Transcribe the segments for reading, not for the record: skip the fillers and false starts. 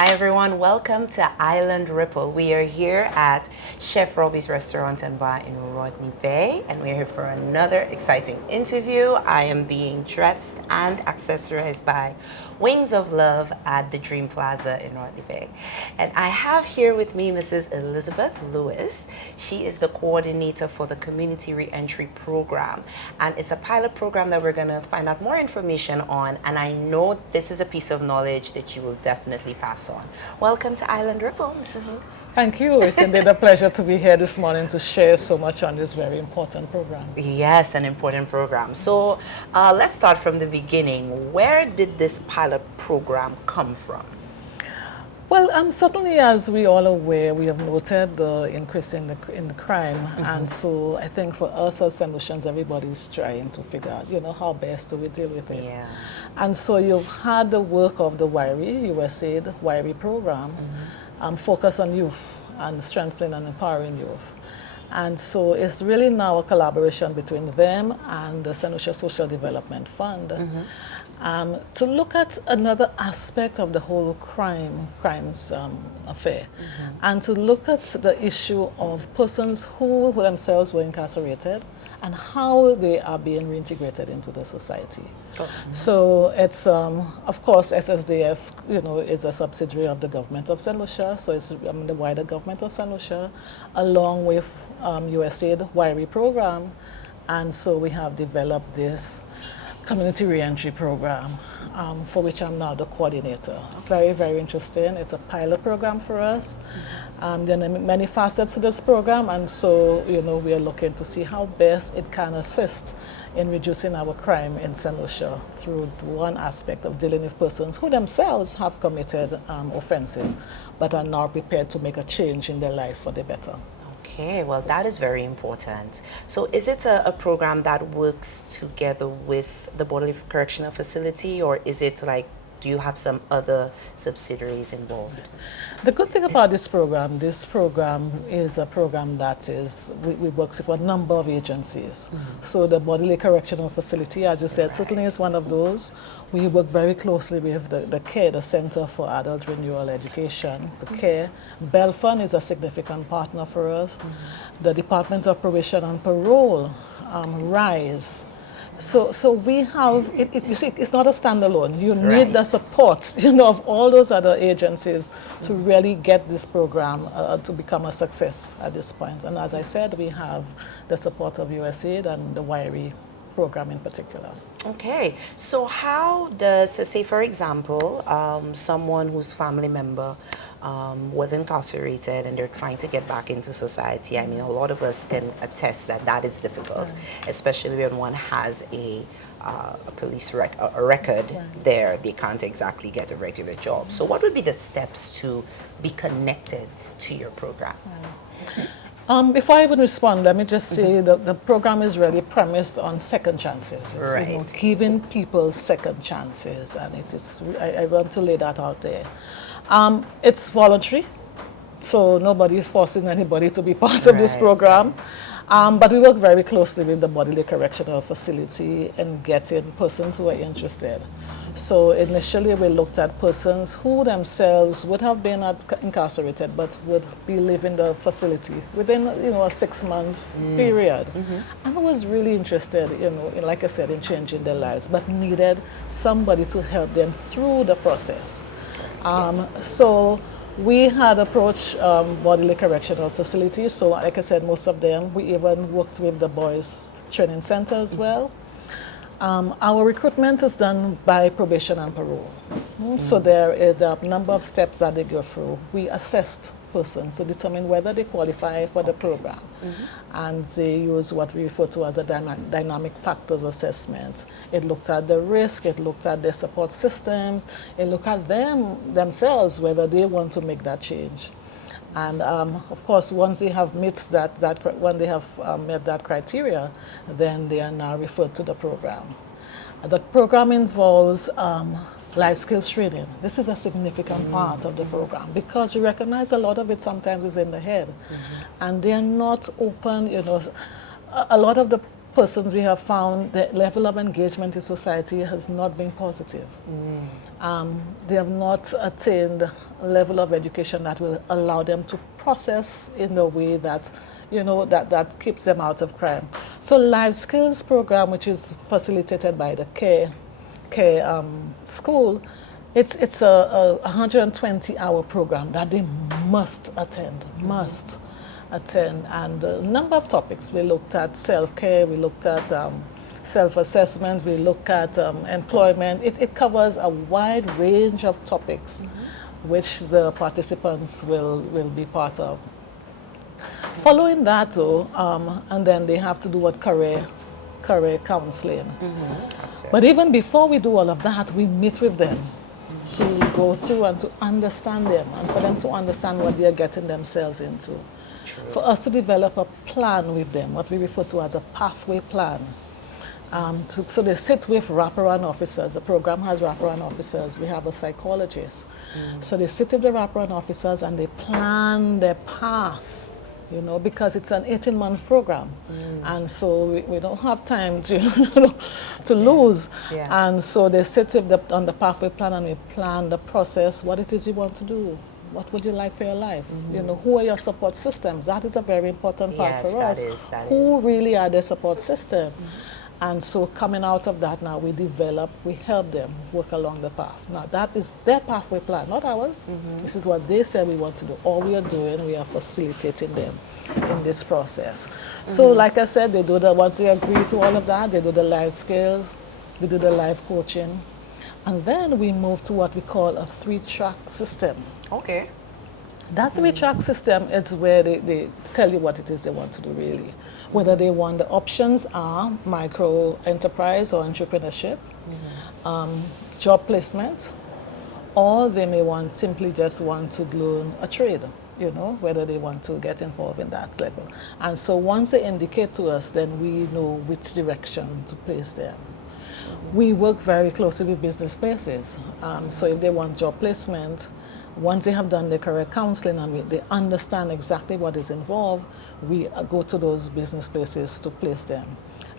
Hi everyone, welcome to Island Ripple. We are here at Chef Robbie's Restaurant and Bar in Rodney Bay, and we're here for another exciting interview. I am being dressed and accessorized by Wings of Love at the Dream Plaza in Rodney Bay. And I have here with me Mrs. Elizabeth Lewis. She is the coordinator for the Community Reentry Program, and it's a pilot program that we're going to find out more information on, and I know this is a piece of knowledge that you will definitely pass on. Welcome to Island Ripple, Mrs. Lewis. Thank you. It's indeed a pleasure to be here this morning to share so much on this very important program. Yes, an important program. So let's start from the beginning. Where did this pilot program come from? Well, certainly, as we all aware, we have noted the increase in the crime, and so I think for us as St. Lucians, everybody's trying to figure out, how best do we deal with it. Yeah. And so you've had the work of the WIRI, USAID WIRI program, focus on youth and strengthening and empowering youth. And so it's really now a collaboration between them and the St. Lucia Social Development Fund. To look at another aspect of the whole crimes affair, and to look at the issue of persons who themselves were incarcerated and how they are being reintegrated into the society. So it's, of course, SSDF, is a subsidiary of the government of St. Lucia, so it's the wider government of St. Lucia, along with USAID WIRI program, and so we have developed this Community Reentry Program, for which I'm now the coordinator. Very, very interesting. It's a pilot program for us. There are many facets to this program, and so, we are looking to see how best it can assist in reducing our crime in St. Lucia through one aspect of dealing with persons who themselves have committed offenses, but are now prepared to make a change in their life for the better. Okay, well, that is very important. So is it a program that works together with the Bodily Correctional Facility, or is it like, do you have some other subsidiaries involved? The good thing about this program is a program that we work with a number of agencies. So the Bodily Correctional Facility, as you said, certainly is one of those. We work very closely with the CARE, the Center for Adult Renewal Education, the CARE. Belfund is a significant partner for us. The Department of Probation and Parole, RISE. So we have, you see, it's not a standalone. You need the support, of all those other agencies to really get this program to become a success at this point. And as I said, we have the support of USAID and the WIRI program in particular. Okay, so how does, say for example, someone whose family member was incarcerated and they're trying to get back into society? I mean, a lot of us can attest that that is difficult, especially when one has a police record there. They can't exactly get a regular job. So what would be the steps to be connected to your program? Before I even respond, let me just say that the program is really premised on second chances. It's, giving people second chances, and I want to lay that out there. It's voluntary, so nobody is forcing anybody to be part of this program. But we work very closely with the Bodily Correctional Facility in getting persons who are interested. So initially we looked at persons who themselves would have been incarcerated but would be leaving the facility within a 6-month period. And I was really interested, like I said, in changing their lives, but needed somebody to help them through the process. So we had approached Bodily Correctional Facilities. So like I said, most of them, we even worked with the Boys Training Center as well. Our recruitment is done by probation and parole. So there is a number of steps that they go through. We assessed persons to determine whether they qualify for the program. And they use what we refer to as a dynamic factors assessment. It looked at the risk, it looked at their support systems, it looked at themselves, whether they want to make that change. And of course, once they have met that criteria, then they are now referred to the program. The program involves life skills training. This is a significant part of the program because we recognize a lot of it sometimes is in the head, and they are not open. A lot of the persons, we have found the level of engagement in society has not been positive. They have not attained a level of education that will allow them to process in a way that, that keeps them out of crime. So Life Skills program, which is facilitated by the care school, it's a 120-hour program that they must attend, and a number of topics. We looked at self-care, we looked at self-assessment, we look at employment. It covers a wide range of topics which the participants will be part of. Following that though, and then they have to do what career counseling. But even before we do all of that, we meet with them to go through and to understand them and for them to understand what they are getting themselves into. True. For us to develop a plan with them, what we refer to as a pathway plan. So they sit with wraparound officers. The program has wraparound officers. We have a psychologist. So they sit with the wraparound officers and they plan their path, because it's an 18-month program. And so we don't have time to, to lose. Yeah. And so they sit with on the pathway plan and we plan the process, what it is you want to do. What would you like for your life? Who are your support systems? That is a very important part for us. Who really are their support system? And so coming out of that now, we help them work along the path. Now that is their pathway plan, not ours. This is what they said we want to do. All we are doing, we are facilitating them in this process. So like I said, they do once they agree to all of that, they do the life skills, we do the life coaching. And then we move to what we call a 3-track system. Okay. That 3-track system is where they tell you what it is they want to do really. Whether they want, the options are micro enterprise or entrepreneurship, job placement, or they may simply just want to learn a trade, whether they want to get involved in that level. And so once they indicate to us, then we know which direction to place them. We work very closely with business spaces. So if they want job placement, once they have done their career counseling and they understand exactly what is involved, we go to those business places to place them.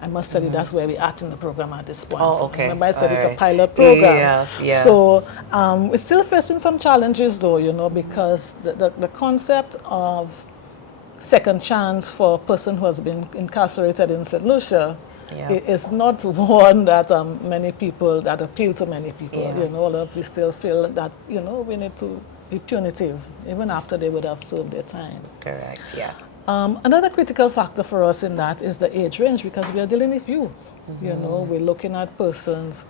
I must tell you that's where we're at in the program at this point. Oh, okay. Remember I said it's a pilot program. Yeah. So we're still facing some challenges though, because the concept of second chance for a person who has been incarcerated in St. Lucia is not one that that appeal to many people. We still feel that, we need to be punitive even after they would have served their time. Correct, yeah. Another critical factor for us in that is the age range, because we are dealing with youth. We're looking at persons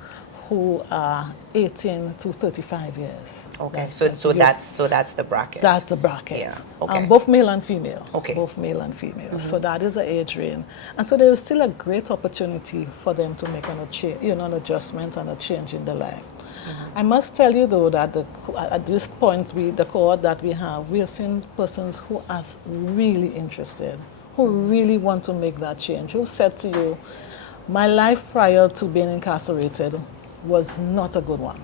who are 18 to 35 years. Okay, so that's the bracket. That's the bracket. Yeah. Okay. Both male and female. Okay. Both male and female. So that is the age range, and so there is still a great opportunity for them to make an adjustment and a change in their life. I must tell you though that at this point, the cohort that we have seen persons who are really interested, who really want to make that change, who said to you, my life prior to being incarcerated was not a good one.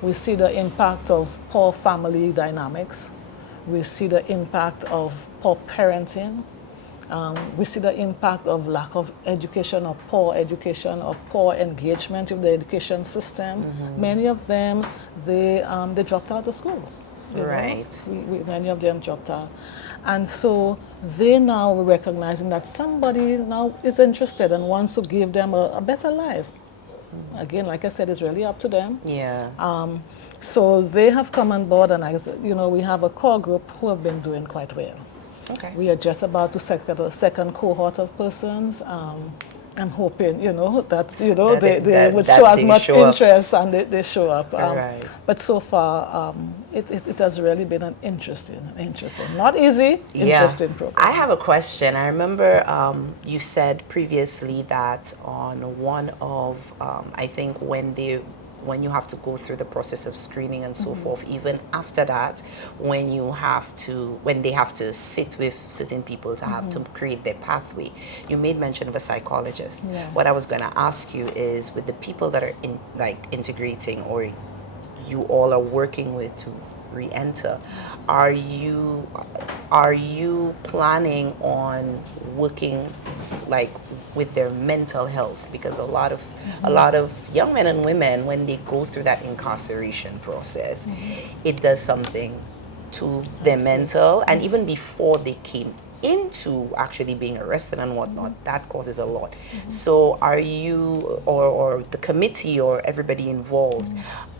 We see the impact of poor family dynamics. We see the impact of poor parenting. We see the impact of lack of education or poor engagement with the education system. Many of them, they dropped out of school. Right. Many of them dropped out. And so they now are recognizing that somebody now is interested and wants to give them a better life. Again, like I said, it's really up to them. Yeah. So they have come on board, and we have a core group who have been doing quite well. Okay. We are just about to set the second cohort of persons. I'm hoping, that they would show as much interest and they show up. Right. But so far, it has really been an interesting, not easy, interesting program. I have a question. I remember you said previously that on one of, I think when you have to go through the process of screening and so forth, even after that, when they have to sit with certain people to have to create their pathway, you made mention of a psychologist. Yeah. What I was going to ask you is, with the people that are integrating or you all are working with to re-enter. Are you planning on working like with their mental health? Because a lot of young men and women, when they go through that incarceration process, it does something to their mental, and even before they came into actually being arrested and whatnot, that causes a lot. So are you, or the committee or everybody involved,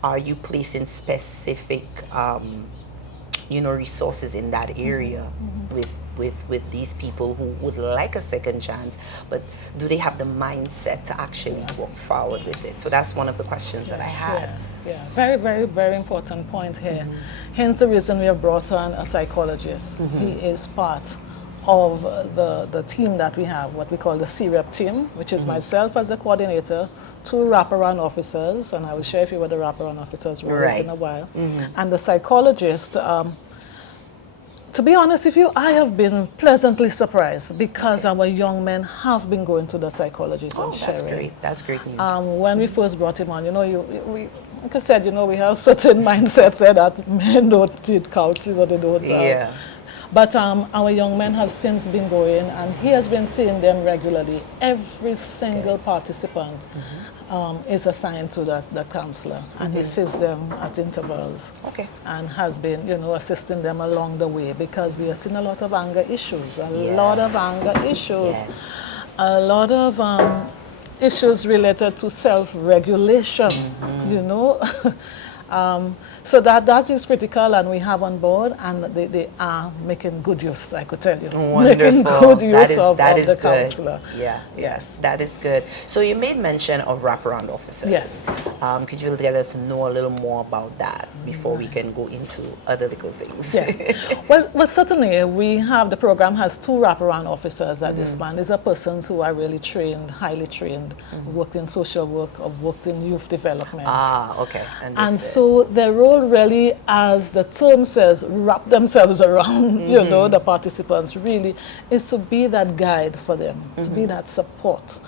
are you placing specific resources in that area with these people who would like a second chance, but do they have the mindset to actually walk forward with it? So that's one of the questions that I had. Yeah, very, very, very important point here. Hence the reason we have brought on a psychologist. He is part of the team that we have, what we call the CREP team, which is myself as the coordinator, 2 wraparound officers, and I will share with you what the wraparound officers role is in a while, and the psychologist. To be honest with you, I have been pleasantly surprised because our young men have been going to the psychologist and sharing. That's great. That's great news. When we first brought him on, we like I said, we have certain mindsets that men don't need counseling or they don't. But our young men have since been going, and he has been seeing them regularly. Every single participant is assigned to the counselor, and he sees them at intervals. And has been, assisting them along the way, because we have seen a lot of anger issues, a lot of issues related to self-regulation, so that is critical, and we have on board, and they are making good use, I could tell you. Wonderful. Making good use of the good. counselor. Yes, that is good. So you made mention of wraparound officers. Yes. Could you let us know a little more about that before we can go into other little things? Well, certainly we have, the program has 2 wraparound officers at this point. These are persons who are really trained, highly trained, worked in social work, or worked in youth development. Okay. And so their role really, as the term says, wrap themselves around, the participants, really, is to be that guide for them, to be that support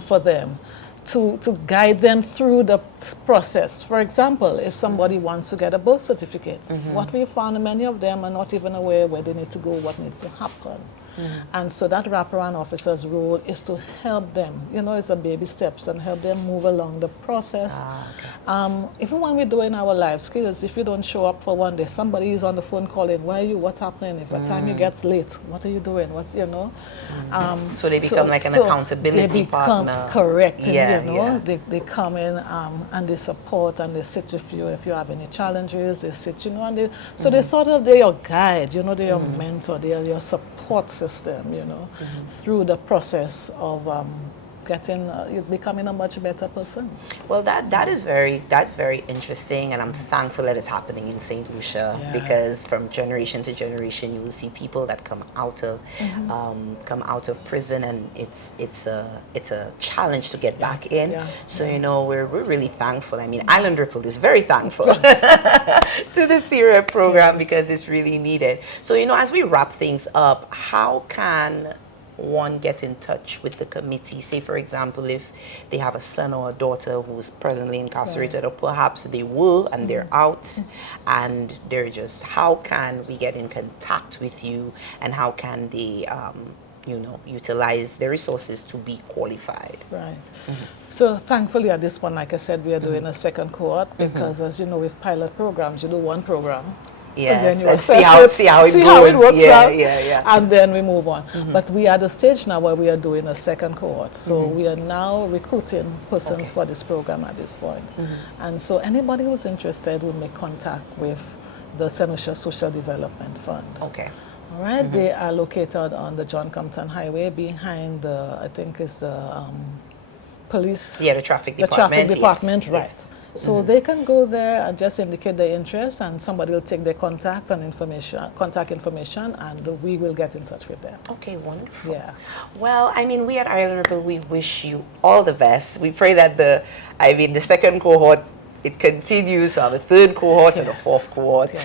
for them, to guide them through the process. For example, if somebody wants to get a birth certificate, what we found, many of them are not even aware where they need to go, what needs to happen. And so that wraparound officer's role is to help them, it's a baby steps, and help them move along the process. Even when we're doing our life skills, if you don't show up for one day, somebody is on the phone calling, where are you, what's happening? If the time you get late, what are you doing? So they become like an accountability partner. Correct. They come in and they support, and they sit with you if you have any challenges. They sit, and they're sort of, they're your guide, they're your mentor, they're your support system, through the process of becoming a much better person. Well, that's very interesting, and I'm thankful that it's happening in St. Lucia, because from generation to generation you will see people that come out of prison, and it's a challenge to get back in. So we're really thankful. I mean, Island Ripple is very thankful to the CREP program, because it's really needed. So as we wrap things up, how can one get in touch with the committee? Say, for example, if they have a son or a daughter who's presently incarcerated, or perhaps they will and they're out, and they're just, how can we get in contact with you, and how can they utilize their resources to be qualified? Right. So thankfully at this point, like I said, we are doing a second cohort, because as you know, with pilot programs, you do one program. Yes, and then you see how it works out, yeah. And then we move on. But we are at the stage now where we are doing a second cohort. So we are now recruiting persons for this program at this point. And so anybody who's interested will make contact with the St. Lucia Social Development Fund. All right, they are located on the John Compton Highway behind I think it's the police. The traffic department. The traffic department, right. Yes. So they can go there and just indicate their interest, and somebody will take their contact information, and we will get in touch with them. Okay, wonderful. Well, I mean, we at Island Ripple, we wish you all the best. We pray that the second cohort it continues to have a third cohort and a fourth cohort.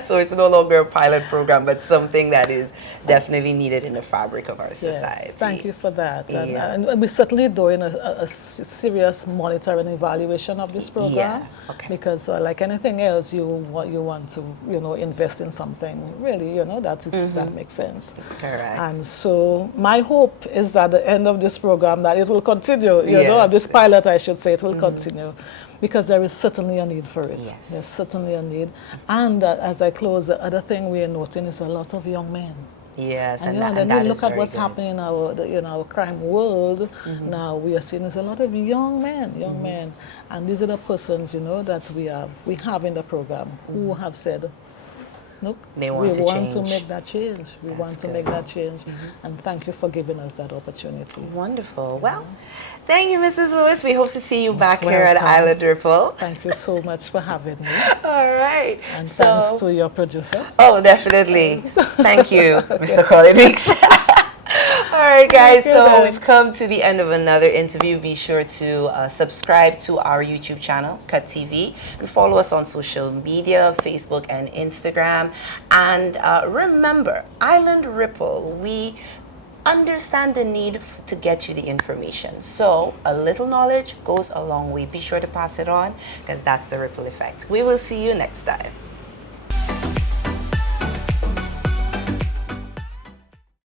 So it's no longer a pilot program, but something that is definitely needed in the fabric of our society. Yes, thank you for that. And we're certainly doing a serious monitoring and evaluation of this program. Because like anything else, you want to, invest in something really, that makes sense. Correct. And so my hope is that at the end of this program that it will continue, of this pilot, I should say, it will continue. Because there is certainly a need for it. Yes. There's certainly a need. And as I close, the other thing we are noting is a lot of young men. Yes, and then you look at what's happening in our crime world. Now we are seeing there's a lot of young men, and these are the persons that we have in the program who have said, look, we want to make that change. We want to make that change. And thank you for giving us that opportunity. Wonderful. Well, thank you, Mrs. Lewis. We hope to see you back here at Island Ripple. Thank you so much for having me. All right. And thanks to your producer. Oh, definitely. Thank you, Mr. Colin Weeks. All right, guys, so we've come to the end of another interview. Be sure to subscribe to our YouTube channel, Cut TV, and follow us on social media, Facebook and Instagram. And remember, Island Ripple, we understand the need to get you the information. So a little knowledge goes a long way. Be sure to pass it on, because that's the ripple effect. We will see you next time.